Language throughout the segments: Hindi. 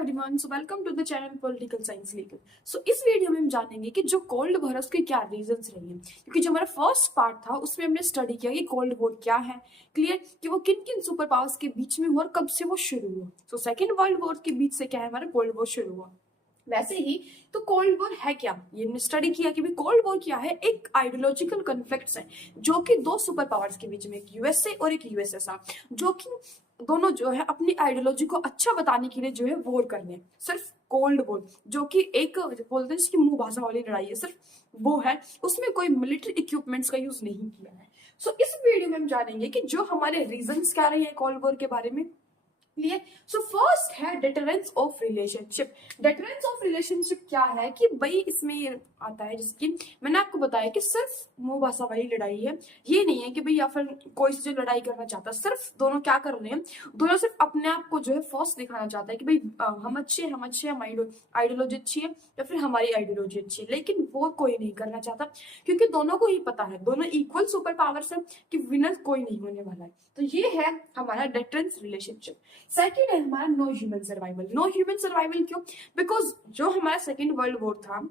Everyone, so welcome to the channel political science legal. So इस वीडियो में हम जानेंगे कि जो कोल्ड वॉर है उसके क्या रीजंस रहे हैं, क्योंकि जो हमारा फर्स्ट पार्ट था उसमें हमने स्टडी किया कि कोल्ड वॉर क्या है, क्लियर कि वो किन किन सुपर पावर्स के बीच में हुआ और कब से वो शुरू हुआ। सो सेकेंड वर्ल्ड वॉर के बीच से क्या है, हमारा कोल्ड वॉर शुरू हुआ। वैसे ही तो कोल्ड वॉर है क्या, ये हमने स्टडी किया कि कोल्ड वॉर क्या है। एक आइडियोलॉजिकल कॉन्फ्लिक्ट्स है जो कि दो सुपर पावर्स के बीच में, एक यूएसए और एक यूएसएसआर, जो कि दोनों जो है अपनी आइडियोलॉजी को अच्छा बताने के लिए जो है वॉर कर रहे हैं। सिर्फ कोल्ड वॉर जो कि एक बोलते हैं इसकी मुंह भाषा वाली लड़ाई है, सिर्फ वो है, उसमें कोई मिलिट्री इक्विपमेंट्स का यूज नहीं किया है। सो इस वीडियो में हम जानेंगे कि जो हमारे रीजंस क्या रहे हैं कोल्ड वॉर के बारे में, क्लियर। सो फर्स्ट है deterrence of relationship. Deterrence of relationship क्या है कि भाई इसमें ये आता है जिसकी मैंने आपको बताया कि सिर्फ मुंह भाषा वाली लड़ाई है, ये नहीं है कि भाई या फिर कोई से जो लड़ाई करना चाहता, सिर्फ दोनों क्या कर रहे हैं, दोनों सिर्फ अपने आप को जो है फर्स्ट दिखाना चाहता है कि भाई हम अच्छे हैं, हमारी आइडियोलॉजी अच्छी है या फिर हमारी आइडियोलॉजी अच्छी है, लेकिन वो कोई नहीं करना चाहता क्योंकि दोनों को ही पता है, दोनों इक्वल सुपर पावर्स है कि विनर कोई नहीं होने वाला है। तो ये है हमारा डिटरेंस रिलेशनशिप। सेकेंड है हमारा no human survival. No human survival क्यों? बिकॉज जो हमारा सेकेंड वर्ल्ड वॉर था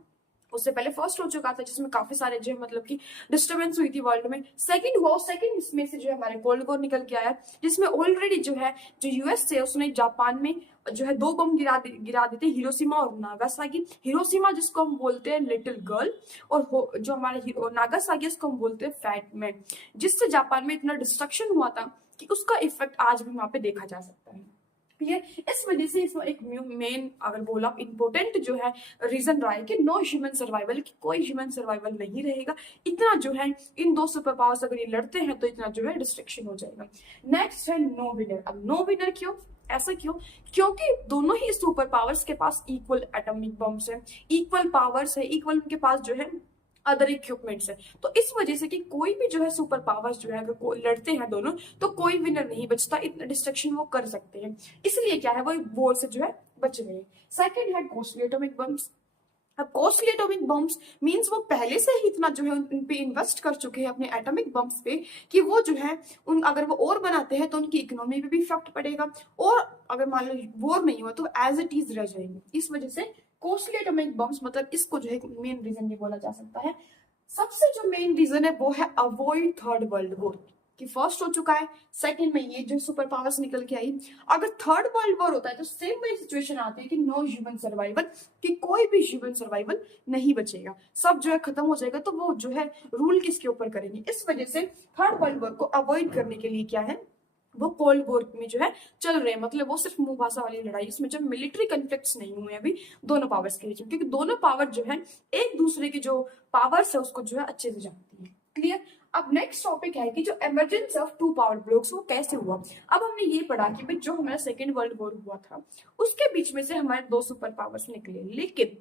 उससे पहले फर्स्ट हो चुका था जिसमें काफी सारे जो मतलब कि डिस्टर्बेंस हुई थी वर्ल्ड में। सेकंड हुआ, सेकंड में से जो है हमारे कोल्ड वॉर निकल के आया, जिसमें ऑलरेडी जो है जो यूएस थे उसने जापान में जो है 2 बम गिरा देते, हिरोशिमा और नागासाकी। हिरोशिमा जिसको हम बोलते हैं लिटिल गर्ल, और जो हमारे नागासाकी उसको हम बोलते हैं फैट मैन, जिससे जापान में इतना डिस्ट्रक्शन हुआ था कि उसका इफेक्ट आज भी वहां पे देखा जा सकता है। इस वजह से इसमें एक मेन अगर बोला इंपोर्टेंट जो है रीजन रहा है कि नो ह्यूमन सर्वाइवल, कि कोई ह्यूमन सर्वाइवल नहीं रहेगा। इतना जो है इन दो सुपर पावर्स अगर ये लड़ते हैं तो इतना जो है डिस्ट्रक्शन हो जाएगा। नेक्स्ट है नो विनर। अब नो विनर क्यों, ऐसा क्यों? क्योंकि दोनों ही सुपर पावर्स के पास इक्वल एटॉमिक बम्स है, इक्वल पावर्स है, इक्वल उनके पास जो है अदर इक्विपमेंट्स है। तो इस वजह से कि कोई भी जो है सुपर पावर्स जो है अगर लड़ते हैं दोनों तो कोई विनर नहीं बचता, इतना डिस्ट्रक्शन वो कर सकते हैं, इसलिए क्या है वो वॉर से जो है बच रहे हैं। सेकंड है कॉस्टली एटॉमिक बम्स। अब कॉस्टली एटॉमिक बम्स मींस वो पहले से ही इतना जो है उन पे इन्वेस्ट कर चुके हैं अपने एटॉमिक बम्स पे कि वो जो है उन अगर वो और बनाते हैं तो उनकी इकोनॉमी पे भी इफेक्ट पड़ेगा, और अगर मान लो वॉर नहीं हुआ तो एज इट इज रह जाएंगे। इस वजह से कॉस्टली एटॉमिक बम्स मतलब इसको जो है मेन रीजन ये बोला जा सकता है। सबसे जो मेन रीजन है वो है अवॉइड थर्ड वर्ल्ड वॉर, कि फर्स्ट हो चुका है, सेकंड में ये जो सुपर पावर्स निकल के आई। अगर थर्ड वर्ल्ड वॉर होता है तो सेम वही सिचुएशन आती है कि नो ह्यूमन सर्वाइवल, कि कोई भी ह्यूमन सर्वाइवल नहीं बचेगा, सब जो है खत्म हो जाएगा। तो वो जो है रूल किसके ऊपर करेंगे? इस वजह से थर्ड वर्ल्ड वॉर को अवॉइड करने के लिए क्या है वो कोल्ड वॉर में जो है चल रहे हैं, मतलब वो सिर्फ मुंह भाषा वाली लड़ाई, इसमें जब मिलिट्री कन्फ्लिक्ट्स नहीं हुए अभी दोनों पावर्स के बीच में, क्योंकि दोनों पावर जो है एक दूसरे की जो पावर्स है उसको जो है अच्छे से जानती है, क्लियर। अब नेक्स्ट टॉपिक है कि जो emergence of two power blocs वो कैसे हुआ। अब हमने ये पढ़ा कि भाई जो हमारा सेकेंड वर्ल्ड वॉर हुआ था उसके बीच में से हमारे 2 सुपर पावर्स निकले, लेकिन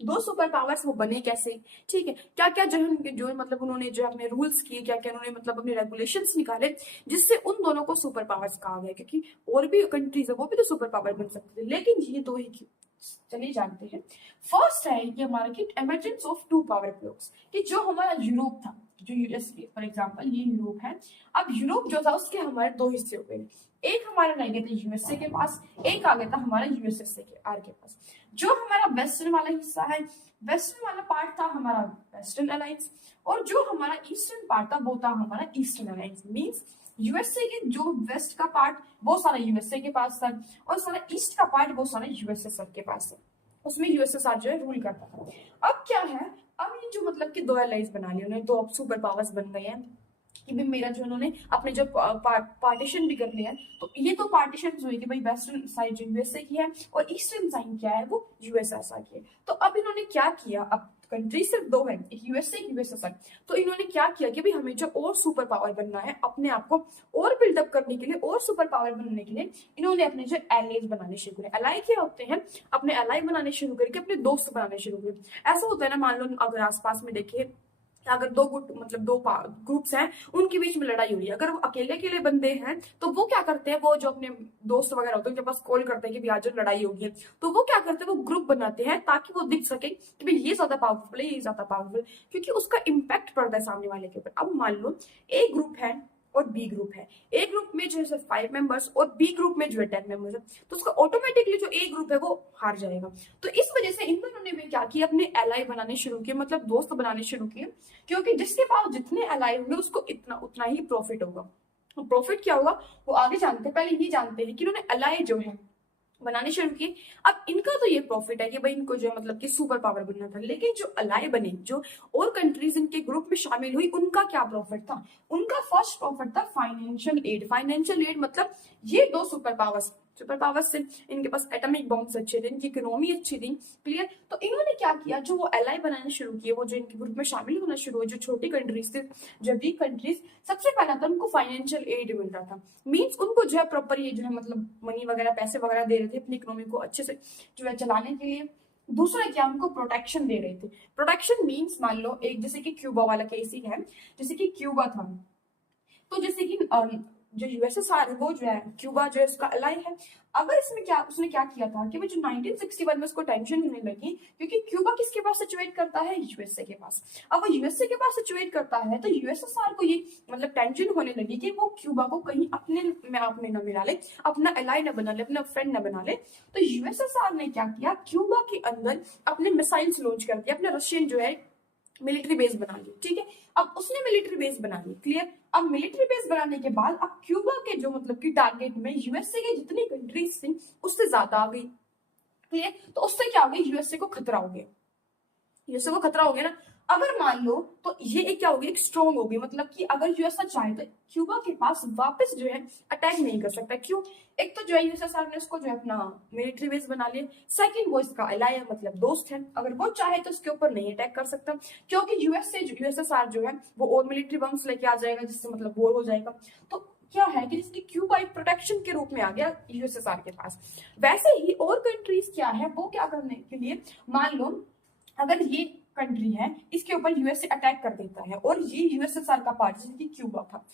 2 सुपर पावर्स वो बने कैसे, ठीक है, क्या क्या जो है उनके जो मतलब उन्होंने जो अपने रूल्स किए, क्या क्या उन्होंने मतलब अपने रेगुलेशंस निकाले जिससे उन दोनों को सुपर पावर्स कहा गया, क्योंकि और भी कंट्रीज है वो भी तो सुपर पावर बन सकते थे, लेकिन ये 2 ही क्यों, चलिए जानते हैं। फर्स्ट है कि हमारा कि emergence of two power blocs, कि जो हमारा यूरोप था, जो यूएस फॉर एग्जांपल ये यूरोप है, अब यूरोप जो था उसके हमारे 2 हिस्से हो गए, एक हमारा रह गया था यूएसए के पास, एक आ गया था हमारा यूएसएसए के आर के पास। जो हमारा वेस्टर्न वाला हिस्सा है, वेस्टर्न वाला पार्ट था हमारा वेस्टर्न अलायंस, और जो हमारा ईस्टर्न पार्ट था वो था हमारा ईस्टर्न अलायंस। मींस यूएसए के जो वेस्ट का पार्ट वो सारा यूएसए के पास था, और सारा ईस्ट का पार्ट वो सारा यूएसएसआर के पास है, उसमें यूएसएसआर जो है रूल करता था। अब क्या है, अब ये जो मतलब कि 2 अलायंस बना लिए उन्होंने, 2 सुपर पावर्स बन गए हैं कि भाई मेरा जो उन्होंने अपने जो पार्टीशन भी कर लिया है, तो ये तो पार्टीशन हुई कि भाई वेस्टर्न साइड जो यूएसए की है और ईस्टर्न साइड क्या है वो यूएसएसआर की है। तो अब इन्होंने क्या किया, अब कंट्री सिर्फ 2 है, एक यूएसए एक यूएसएसआर, तो इन्होंने क्या किया कि भाई हमें जो और सुपर पावर बनना है, अपने आप को और बिल्डअप करने के लिए और सुपर पावर बनने के लिए इन्होंने अपने जो एलाइज बनाने शुरू करे। एलाई क्या होते हैं, अपने एलाई बनाने शुरू करके अपने दोस्त बनाने शुरू करे। ऐसा होता है ना, मान लो अगर आसपास में देखे अगर 2 गुट मतलब 2 ग्रुप्स हैं उनके बीच में लड़ाई हो रही है, अगर वो अकेले अकेले बंदे हैं तो वो क्या करते हैं, वो जो अपने दोस्त वगैरह होते हैं उनके पास कॉल करते हैं कि आज लड़ाई होगी है, तो वो क्या करते हैं वो ग्रुप बनाते हैं ताकि वो दिख सके कि भाई ये ज्यादा पावरफुल है, ये ज्यादा पावरफुल, क्योंकि उसका इम्पैक्ट पड़ता है सामने वाले के ऊपर। अब मान लो ए ग्रुप है और बी ग्रुप है, ए ग्रुप में जो है 5 मेंबर्स और बी ग्रुप में जो है 10 मेंबर्स है, तो उसका ऑटोमेटिकली जो ए ग्रुप ग्रुप है वो हार जाएगा। तो इस वजह से इन दोनों ने क्या किया, अपने एलाई बनाने शुरू किए, मतलब दोस्त बनाने शुरू किए, क्योंकि जिसके पास जितने एलाई होंगे उसको इतना उतना ही प्रॉफिट होगा। प्रॉफिट क्या होगा वो आगे जानते हैं, पहले ये जानते हैं कि इन्होंने एलाई जो है बनाने शुरू किए। अब इनका तो ये प्रॉफिट है कि भाई इनको जो है मतलब कि सुपर पावर बनना था, लेकिन जो अलाई बने, जो और कंट्रीज इनके ग्रुप में शामिल हुई, उनका क्या प्रॉफिट था? उनका फर्स्ट प्रॉफिट था फाइनेंशियल एड। फाइनेंशियल एड मतलब ये दो सुपर पावर्स से इनके पास एटॉमिक बॉम्ब्स अच्छे थे, इनकी इकोनॉमी अच्छी थी, क्लियर। तो इन्होंने क्या किया, जो वो एलाई बनाने शुरू किए, वो जो इनके ग्रुप में शामिल होना शुरू हुए, जो छोटी कंट्रीज थी, जो वीक कंट्रीज, सबसे पहला था उनको फाइनेंशियल एड मिल रहा था। मीन्स उनको जो है प्रॉपर ये जो है मतलब मनी वगैरह, पैसे वगैरह दे रहे थे अपनी इकोनॉमी को अच्छे से जो है चलाने के लिए। दूसरा क्या, उनको प्रोटेक्शन दे रहे थे। प्रोटेक्शन मीन्स मान लो एक जैसे कि क्यूबा वाला केस ही है, जैसे कि क्यूबा था, तो जैसे कि जो यूएसएसआर है वो जो है क्यूबा जो है उसका अलाई है। अगर इसमें क्या उसने क्या किया था कि वो जो 1961 में उसको टेंशन होने लगी, क्योंकि क्यूबा किसके पास सिचुएट करता है, यूएसए के पास। अब वो यूएसए के पास सिचुएट करता है तो यूएसएसआर को ये मतलब टेंशन होने लगी कि वो क्यूबा को कहीं अपने में आपने न मिला ले, अपना अलाई न बना ले, अपना फ्रेंड न बना ले। तो यूएसएसआर ने क्या किया, क्यूबा के अंदर अपने मिसाइल्स लॉन्च कर दिया, अपने रशियन जो है मिलिट्री बेस बना ली, ठीक है। अब उसने मिलिट्री बेस बना ली, क्लियर। अब मिलिट्री बेस बनाने के बाद अब क्यूबा के जो मतलब कि टारगेट में यूएसए के जितनी कंट्रीज थी उससे ज्यादा आ गई, क्लियर। तो उससे क्या हो गया, यूएसए को खतरा हो गया, यूएसए को खतरा हो गया ना। अगर मान लो तो ये एक क्या होगी, एक स्ट्रॉन्ग होगी, मतलब कि अगर यूएसए चाहे तो क्यूबा के पास वापस जो है अटैक नहीं कर सकता। क्यों? एक तो जो है यूएसएसआर ने उसको जो है अपना मिलिट्री बेस बना लिया, सेकंड वो इसका एलाई मतलब दोस्त है, अगर वो चाहे तो उसके ऊपर नहीं अटैक कर सकता, क्योंकि यूएसएसआर जो है वो और मिलिट्री बम्स लेके आ जाएगा, जिससे मतलब वॉर हो जाएगा। तो क्या है कि जिसकी क्यूबा एक प्रोटेक्शन के रूप में आ गया यूएसएसआर के पास। वैसे ही और कंट्रीज क्या है, वो क्या करने के लिए, मान लो अगर ये कंट्री है इसके ऊपर यूएसए अटैक कर देता है और ये यूएसएसआर का पार्ट जैसे कि क्यूबा था,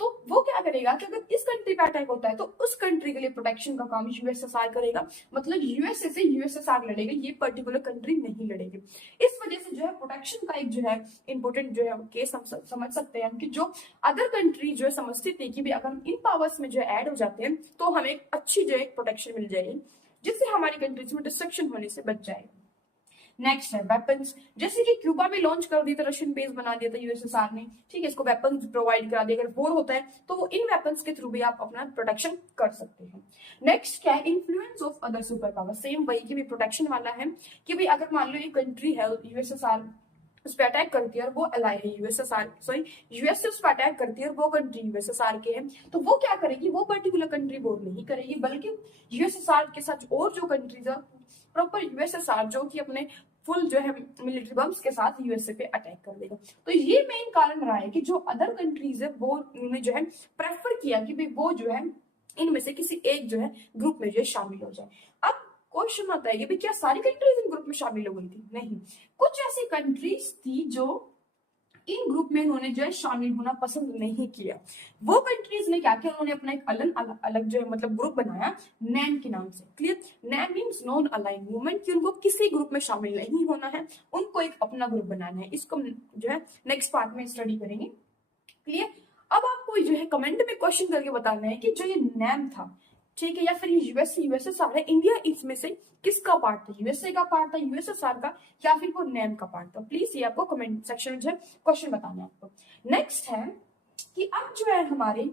तो वो क्या करेगा कि अगर इस कंट्री पे अटैक होता है तो उस कंट्री के लिए प्रोटेक्शन का काम यूएसएसआर करेगा, मतलब यूएसए से यूएसएसआर लड़ेगा, ये पर्टिकुलर कंट्री नहीं लड़ेगी। इस वजह से जो है प्रोटेक्शन का एक जो है इंपॉर्टेंट जो है केस हम समझ सकते हैं कि जो अदर कंट्री जो है समझती थी कि भी अगर हम इन पावर्स में जो है ऐड हो जाते हैं तो हमें एक अच्छी जो है प्रोटेक्शन मिल जाएगी, जिससे हमारी कंट्रीज में डिस्ट्रक्शन होने से बच जाएगा। नेक्स्ट है वेपन्स, जैसे कि क्यूबा में लॉन्च कर दिया था, रशियन बेस बना दिया था यूएसएसआर ने, ठीक है, इसको वेपन्स प्रोवाइड करा दिया। अगर वॉर होता है तो वो इन वेपन्स के थ्रू भी आप अपना प्रोटेक्शन कर सकते हैं। नेक्स्ट क्या है, influence of other super power, same वही की भी प्रोटेक्शन वाला है कि भाई अगर मान लो ये कंट्री है यूएसएसआर उस पर अटैक करती है और वो अलाई है यूएसए उस पर अटैक करती है और वो कंट्री यूएसएसआर के है, तो वो क्या करेगी, वो पर्टिकुलर कंट्री वॉर नहीं करेगी, बल्कि यूएसएसआर के साथ और जो कंट्रीज है प्रॉपर यूएसएसआर जो कि अपने फुल जो है मिलिट्री बम्स के साथ यूएसए पे अटैक कर देगा। तो ये मेन कारण रहा है कि जो अदर कंट्रीज है वो उन्होंने जो है प्रेफर किया कि भाई वो जो है इनमें से किसी एक जो है ग्रुप में जो है शामिल हो जाए। अब क्वेश्चन आता है कि भाई क्या सारी कंट्रीज इन ग्रुप में शामिल हो गई थी? नहीं, कुछ ऐसी कंट्रीज थी जो इन ग्रुप में उन्होंने जो है शामिल होना पसंद नहीं किया। वो कंट्रीज ने क्या किया, उन्होंने अपना एक अलग जो है मतलब ग्रुप बनाया नैम के नाम से, clear. NAM means non aligned movement, कि उनको किसी ग्रुप में शामिल नहीं होना है, उनको एक अपना ग्रुप बनाना है। इसको जो है नेक्स्ट पार्ट में स्टडी करेंगे, क्लियर। अब आपको जो है कमेंट में क्वेश्चन करके बताना है कि जो ये नैम था, ठीक है, या फिर यूएसएसआर है, इंडिया इसमें से किसका पार्ट था, यूएसए का पार्ट था, यूएसएसआर का, या फिर वो नैम का पार्ट था? प्लीज ये आपको कमेंट सेक्शन में जो है क्वेश्चन बताना है आपको। नेक्स्ट है कि अब जो है हमारे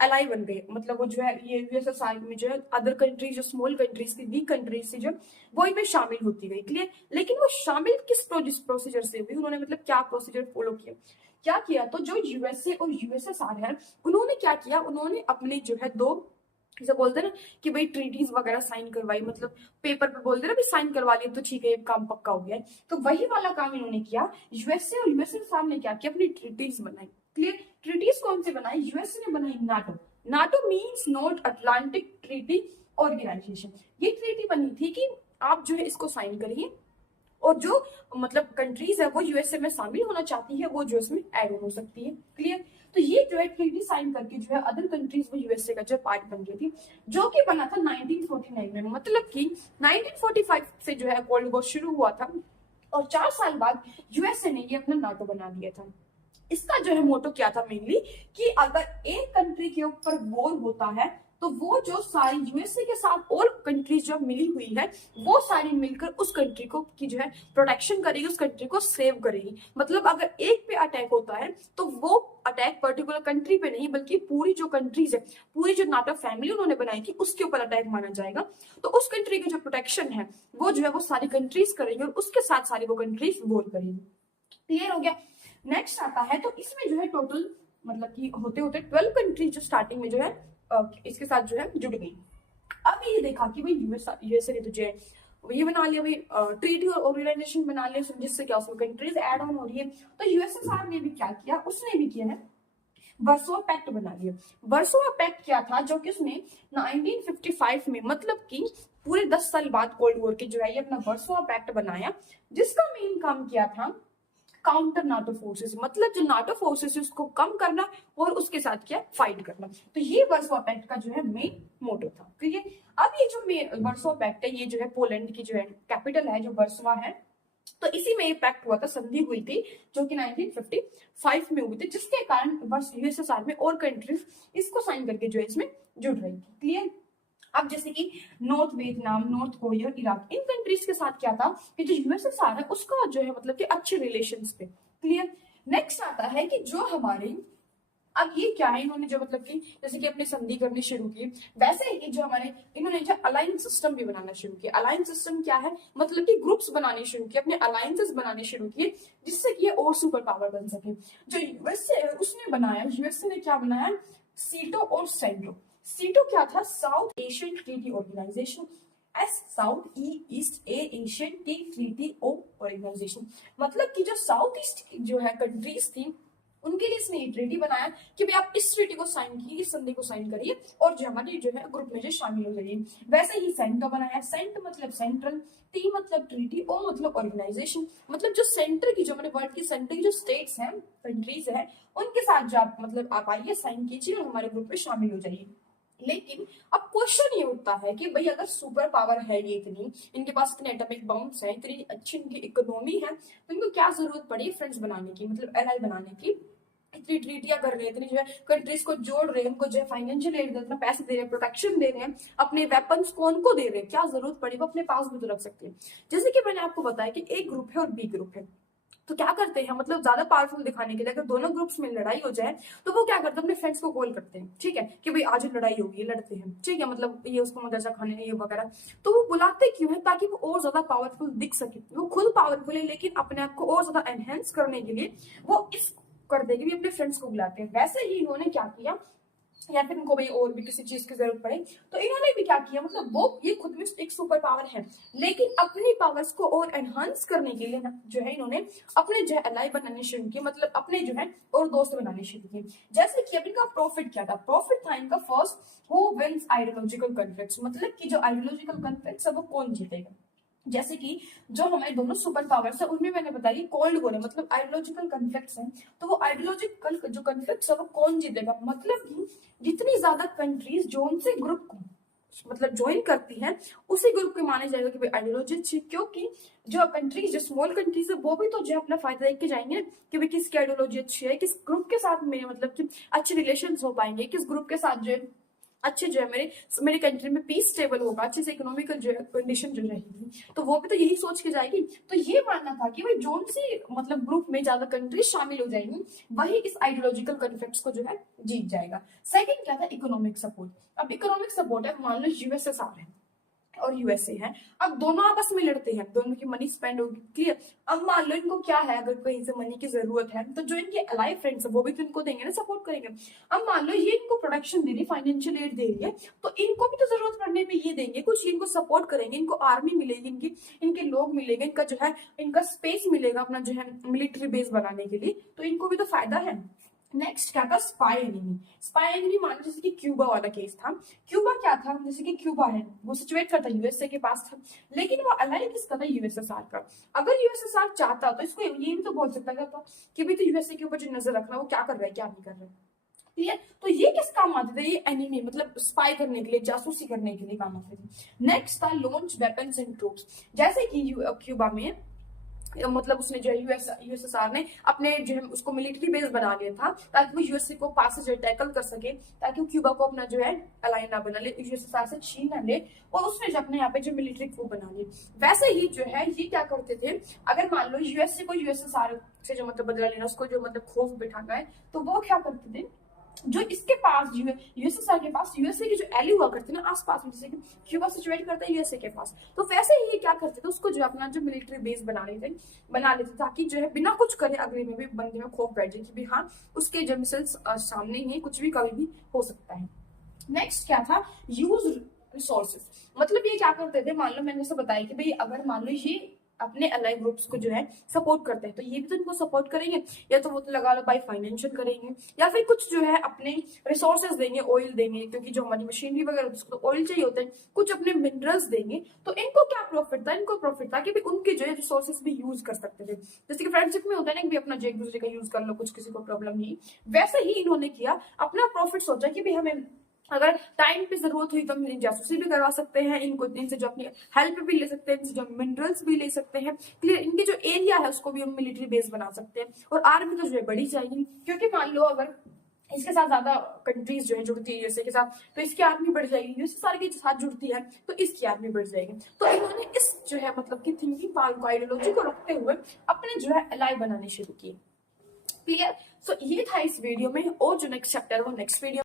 अलाई बन गए, मतलब वो जो है ये यूएसएसआर में जो है अदर कंट्रीज, जो स्मॉल कंट्रीज थी, वीक कंट्रीज थी, जो वो इनमें शामिल होती गई, क्लियर। लेकिन वो शामिल किस प्रोसीजर से हुई, उन्होंने मतलब क्या प्रोसीजर फॉलो किया, तो जो यूएसए और यूएसएसआर है उन्होंने क्या किया, उन्होंने अपने जो है दो जैसे बोलते ना कि भाई ट्रीटीज वगैरह साइन करवाई, मतलब पेपर पे बोलते ना भी साइन करवा लिया तो ठीक है काम पक्का हो गया, तो वही वाला काम इन्होंने किया। यूएसए और यूएसएसआर ने क्या किया, अपनी ट्रीटीज बनाई, क्लियर। ट्रीटीज कौन से बनाई, यूएसए ने बनाई NATO. NATO means North Atlantic treaty organisation. ये ट्रीटी बनी थी कि आप जो है इसको साइन करिए और जो मतलब कंट्रीज है वो यूएसए में शामिल होना चाहती है वो जो इसमें ऐड हो सकती है, क्लियर। तो ये जो है ट्रीटी साइन करके जो है अदर कंट्रीज वो यूएसए का जो पार्ट बन गई थी, जो कि बना था 1949 में, मतलब कि 1945 से जो है कोल्ड वॉर शुरू हुआ था और 4 साल बाद यूएसए ने ये अपना नाटो बना दिया था। इसका जो है मोटो क्या था मेनली कि अगर एक कंट्री के ऊपर वॉर होता है तो वो जो सारी यूएसए के साथ और कंट्रीज जो मिली हुई है वो सारी मिलकर उस कंट्री को की जो है प्रोटेक्शन करेगी, उस कंट्री को सेव करेगी। मतलब अगर एक पे अटैक होता है तो वो अटैक पर्टिकुलर कंट्री पे नहीं बल्कि पूरी जो कंट्रीज है, पूरी जो नाटो फैमिली उन्होंने बनाई थी उसके ऊपर अटैक माना जाएगा। तो उस कंट्री की जो प्रोटेक्शन है वो जो है वो सारी कंट्रीज करेंगे और उसके साथ सारी वो कंट्रीज वॉर करेंगी। क्लियर हो गया। नेक्स्ट आता है, तो इसमें जो है टोटल मतलब कि होते होते 12 कंट्रीज जो स्टार्टिंग में जो है इसके साथ जो है जुड़ गई। अब ये देखा कि भाई यूएसए ने तो जो है ये बना लिया भाई, ट्रीटी और ऑर्गेनाइजेशन बना लिया, जिससे क्या उसमें कंट्रीज ऐड ऑन हो रही है। तो यूएसएसआर ने भी क्या किया, उसने भी किया है वर्सोवा पैक्ट बना लिया। वर्सोवा पैक्ट क्या था, जो कि उसने 1955 में मतलब कि पूरे 10 साल बाद कोल्ड वॉर के जो है ये अपना वर्सोवा पैक्ट बनाया, जिसका मेन काम किया था काउंटर नाटो फोर्सेस, मतलब जो नाटो फोर्सेस है उसको कम करना और उसके साथ क्या फाइट करना। तो ये वर्सोवा पैक्ट का जो है मेन मोटो था। ठीक है, अब ये जो वर्सोवा पैक्ट है ये जो है पोलैंड की जो है कैपिटल है जो वर्सोवा है, तो इसी में ये पैक्ट हुआ था, संधि हुई थी जो कि 1955 में हुई थी, जिसके कारण यूएसएसआर में और कंट्रीज इसको साइन करके जो है इसमें जुड़ रही थी। क्लियर। अब जैसे कि नॉर्थ वियतनाम, नॉर्थ कोरिया और इराक, इन कंट्रीज के साथ क्या था कि जो यूएसएसआर है उसका जो है मतलब कि अच्छे रिलेशंस पे। क्लियर। नेक्स्ट आता है कि जो हमारे अब ये क्या है, इन्होंने जो मतलब कि जैसे कि अपनी संधि करनी शुरू की, वैसे ही जो हमारे इन्होंने जो अलायंस सिस्टम भी बनाना शुरू किया। अलायंस सिस्टम क्या है, मतलब कि ग्रुप्स बनाने शुरू किए, अपने अलायंसेस बनाने शुरू किए, जिससे कि ये और सुपर पावर बन सके। जो यूएसए है उसने बनाया, यूएसए ने क्या बनाया, सीटो और सेंट्रो। सीटो क्या था, south Asian treaty organisation, S south east Asian treaty organisation, मतलब कि जो साउथ ईस्ट जो है कंट्रीज थी उनके लिए इसने ट्रीटी बनाया कि भाई आप इस ट्रीटी को साइन कीजिए, इस संधि को साइन करिए और जो हमारी जो है ग्रुप में जो शामिल हो जाइए। वैसे ही सेंट का बनाया, सेंट मतलब सेंट्रल, टी मतलब ट्रीटी, ओ मतलब ऑर्गेनाइजेशन, मतलब जो सेंटर की जो हमारे वर्ल्ड की सेंटर की जो स्टेट्स हैं, कंट्रीज है, उनके साथ जो आप मतलब आप आइए, साइन कीजिए और हमारे ग्रुप में शामिल हो जाइए। लेकिन अब क्वेश्चन ये उठता है कि भाई अगर सुपर पावर है ये इतनी, इनके पास इतने एटॉमिक बॉम्ब्स हैं, इतनी अच्छी इनकी इकोनॉमी है, तो इनको क्या जरूरत पड़ी फ्रेंड्स बनाने की, मतलब एलाई बनाने की, इतनी ट्रीटियां कर रहे हैं, इतनी जो है कंट्रीज को जोड़ रहे हैं, उनको जो है फाइनेंशियल एड देना, पैसे दे रहे हैं, प्रोटेक्शन दे रहे हैं, अपने वेपन्स को उनको दे रहे हैं, क्या जरूरत पड़ी, वो अपने पास भी तो रख सकते हैं। जैसे कि मैंने आपको बताया कि एक ग्रुप है और बी ग्रुप है, तो क्या करते हैं मतलब ज्यादा पावरफुल दिखाने के लिए अगर दोनों ग्रुप्स में लड़ाई हो जाए तो वो क्या करते हैं, अपने फ्रेंड्स को कॉल करते हैं, ठीक है, कि भाई आज लड़ाई होगी, लड़ते हैं, ठीक है, मतलब ये उसको मदरसा खाने ये वगैरह। तो वो बुलाते क्यों है, ताकि वो और ज्यादा पावरफुल दिख सके। वो खुद पावरफुल है लेकिन अपने आप को और ज्यादा एनहेंस करने के लिए वो इस कर देगी, भी अपने फ्रेंड्स को बुलाते हैं। वैसे ही इन्होंने क्या किया, या फिर इनको भाई और भी किसी चीज की जरूरत पड़े तो इन्होंने भी क्या किया, मतलब वो ये खुद में एक सुपर पावर है लेकिन अपनी पावर्स को और एनहांस करने के लिए जो है इन्होंने अपने जो है अलाई बनाने शुरू किए, मतलब अपने जो है और दोस्त बनाने शुरू किए। जैसे कि अब इनका प्रॉफिट क्या था, प्रॉफिट था इनका first, who wins ideological conflicts, मतलब कि जो आइडियोलॉजिकल कॉन्फ्लिक्ट्स है वो कौन जीतेगा। जैसे कि जो हमारे दोनों सुपर पावर्स है उनमें मैंने बताया कोल्ड वॉर है, मतलब आइडियोलॉजिकल कॉन्फ्लिक्ट्स हैं, तो वो आइडियोलॉजिकल जो कॉन्फ्लिक्ट्स है वो कौन जीतेगा, मतलब कि जितनी ज्यादा कंट्रीज जो उनसे ग्रुप को मतलब ज्वाइन करती हैं उसी ग्रुप के माने जाएगा कि भाई आइडियोलॉजी अच्छी, क्योंकि जो कंट्रीज जो स्मॉल कंट्रीज है वो भी तो जो अपना फायदा देख के जाएंगे कि भाई किसकी आइडियोलॉजी अच्छी है, किस ग्रुप के साथ मेरे मतलब कि अच्छे रिलेशन हो पाएंगे, किस ग्रुप के साथ जो है अच्छे जो है मेरे कंट्री में पीस स्टेबल होगा, अच्छे से इकोनॉमिकल जो है कंडीशन जो रहेगी, तो वो भी तो यही सोच के जाएगी। तो ये मानना था कि भाई जोन सी मतलब ग्रुप में ज्यादा कंट्रीज शामिल हो जाएंगी वही इस आइडियोलॉजिकल कॉन्फ्लिक्ट्स को जो है जीत जाएगा। सेकंड क्या था, इकोनॉमिक सपोर्ट। अब इकोनॉमिक सपोर्ट है, मान लो यूएसएसआर है और यूएसए है, अब दोनों आपस में लड़ते हैं, दोनों की मनी स्पेंड होगी, क्लियर। अब मान लो इनको क्या है, अगर कहीं से मनी की जरूरत है तो जो इनके अलाइ फ्रेंड्स है वो भी तो इनको देंगे ना, सपोर्ट करेंगे। अब मान लो ये इनको प्रोडक्शन दे रही, फाइनेंशियल एड दे रही है, तो इनको भी तो जरूरत पड़ने में ये देंगे कुछ, इनको सपोर्ट करेंगे, इनको आर्मी मिलेगी, इनके लोग मिलेंगे, इनका जो है इनका स्पेस मिलेगा अपना जो है मिलिट्री बेस बनाने के लिए, तो इनको भी तो फायदा है। नेक्स्ट क्या था, स्पाई एनिमी। स्पाई एनिमी मान लो जैसे कि क्यूबा वाला केस था। क्यूबा क्या था, जैसे कि क्यूबा है वो सिचुएट करता यूएसए के पास था, लेकिन वो अलाई किसका था, यूएसएसआर का। अगर यूएसएसआर चाहता तो इसको ये भी तो बोल सकता था कि भाई तो यूएसए के ऊपर जो नजर रखना वो क्या कर रहा है क्या नहीं कर रहा है, ठीक है। तो ये किस काम आते थे, ये एनिमी मतलब स्पाई करने के लिए, जासूसी करने के लिए काम आते थे। नेक्स्ट था लॉन्च वेपन्स एंड ट्रूप्स। जैसे कि क्यूबा में मतलब उसने जो है यूएसएसआर ने अपने जो है उसको मिलिट्री बेस बना लिया था ताकि वो यूएसए को पास से जो टैकल कर सके, ताकि वो क्यूबा को अपना जो है अलाइन ना बना ले, यूएसएसआर से छीन ना ले, और उसने जो अपने यहाँ पे जो मिलिट्री को बना ली। वैसे ही जो है ये क्या करते थे, अगर मान लो यूएसए को यूएसएसआर से जो मतलब बदला लेना, उसको जो मतलब खौफ बिठाना है, तो वो क्या करते थे, जो इसके पास यूएसएसआर के पास यूएसए के जो एली हुआ करते ना आसपास में, जैसे कि क्यूबा सिचुएट करता है यूएसए के पास, तो वैसे ही ये क्या करते थे, उसको जो अपना जो मिलिट्री बेस बना लेते ताकि जो है बिना कुछ करे अगले में भी बंदे में खौफ बैठ जाए कि भी हाँ उसके जो मिसाइल्स सामने ही है, कुछ भी कभी भी हो सकता है। नेक्स्ट क्या था, यूज रिसोर्सेज। मतलब ये क्या करते थे, मान लो मैंने जैसे बताया कि भाई अगर मान लो ये अपने अलाइव ग्रुप्स को जो है सपोर्ट करते हैं, तो ये भी तो इनको सपोर्ट करेंगे, या तो वो तो लगा लो बाय फाइनेंशियल करेंगे, या फिर कुछ जो है अपने रिसोर्सेज देंगे, ऑयल देंगे, क्योंकि जो हमारी मशीनरी वगैरह उसको तो ऑयल चाहिए होता है, कुछ अपने मिनरल्स देंगे। तो इनको क्या प्रॉफिट था, इनको प्रॉफिट था कि भी उनके जो है रिसोर्सेज भी यूज कर सकते थे। जैसे कि फ्रेंडशिप में होता है ना कि अपना जो एक दूसरे का यूज कर लो, कुछ किसी को प्रॉब्लम नहीं, वैसे ही इन्होंने किया, अपना प्रॉफिट सोचा कि भी हमें अगर टाइम पे जरूरत हुई तो हम इनकी जासूसी भी करवा सकते हैं, इनको इनसे जो अपनी हेल्प भी ले सकते हैं, इनसे जो मिनरल्स भी ले सकते हैं, क्लियर, इनके जो एरिया है उसको भी हम मिलिट्री बेस बना सकते हैं। और आर्मी तो जो है बड़ी चाहिए, क्योंकि मान लो अगर इसके साथ ज्यादा कंट्रीज जो है जुड़ती है यूएसए के साथ, तो इसकी आर्मी बढ़ जाएगी, यूएसए सारे के साथ जुड़ती है तो इसकी आर्मी बढ़ जाएगी। तो इन्होंने इस जो है मतलब की थिंकिंग पावर को, आइडियोलॉजी को रखते हुए अपने जो है अलाई बनाने शुरू किए। क्लियर। सो ये था इस वीडियो में, और जो नेक्स्ट चैप्टर है वो नेक्स्ट वीडियो